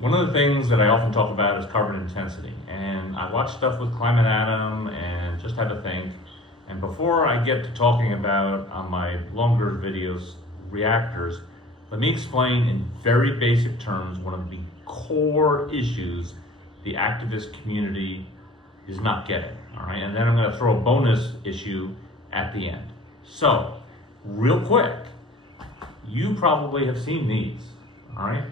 One of the things that I often talk about is carbon intensity, and I watch stuff with Climate Atom and just have a think. And before I get to talking about on my longer videos reactors, let me explain in very basic terms one of the core issues the activist community is not getting. All right, and then I'm going to throw a bonus issue at the end. So, real quick, you probably have seen these. All right.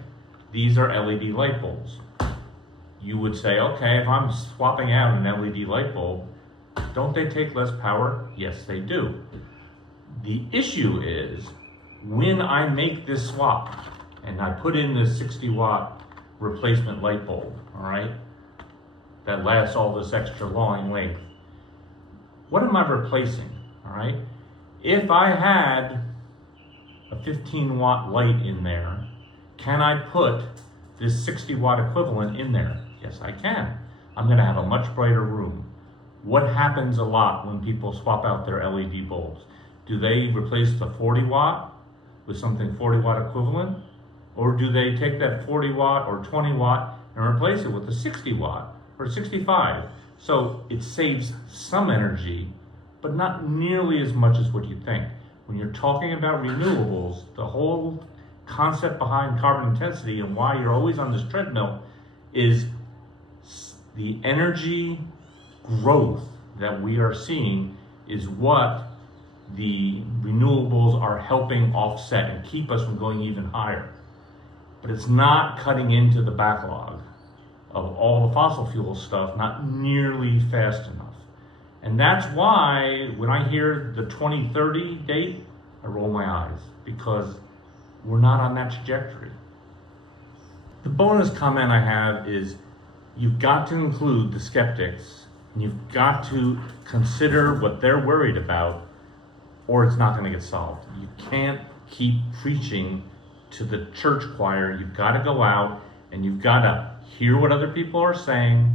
These are LED light bulbs. You would say, okay, if I'm swapping out an LED light bulb, don't they take less power? Yes, they do. The issue is when I make this swap and I put in this 60-watt replacement light bulb, all right, that lasts all this extra long length, what am I replacing, all right? If I had a 15-watt light in there, can I put this 60-watt equivalent in there? Yes, I can. I'm going to have a much brighter room. What happens a lot when people swap out their LED bulbs? Do they replace the 40-watt with something 40-watt equivalent? Or do they take that 40-watt or 20-watt and replace it with a 60-watt or 65? So it saves some energy, but not nearly as much as what you think. When you're talking about renewables, the whole concept behind carbon intensity and why you're always on this treadmill is the energy growth that we are seeing is what the renewables are helping offset and keep us from going even higher. But it's not cutting into the backlog of all the fossil fuel stuff, not nearly fast enough. And that's why when I hear the 2030 date, I roll my eyes, because we're not on that trajectory. The bonus comment I have is you've got to include the skeptics, and you've got to consider what they're worried about, or it's not going to get solved. You can't keep preaching to the church choir. You've got to go out and you've got to hear what other people are saying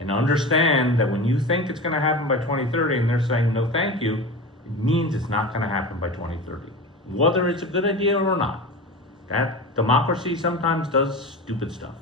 and understand that when you think it's going to happen by 2030 and they're saying no thank you, it means it's not going to happen by 2030, whether it's a good idea or not. That democracy sometimes does stupid stuff.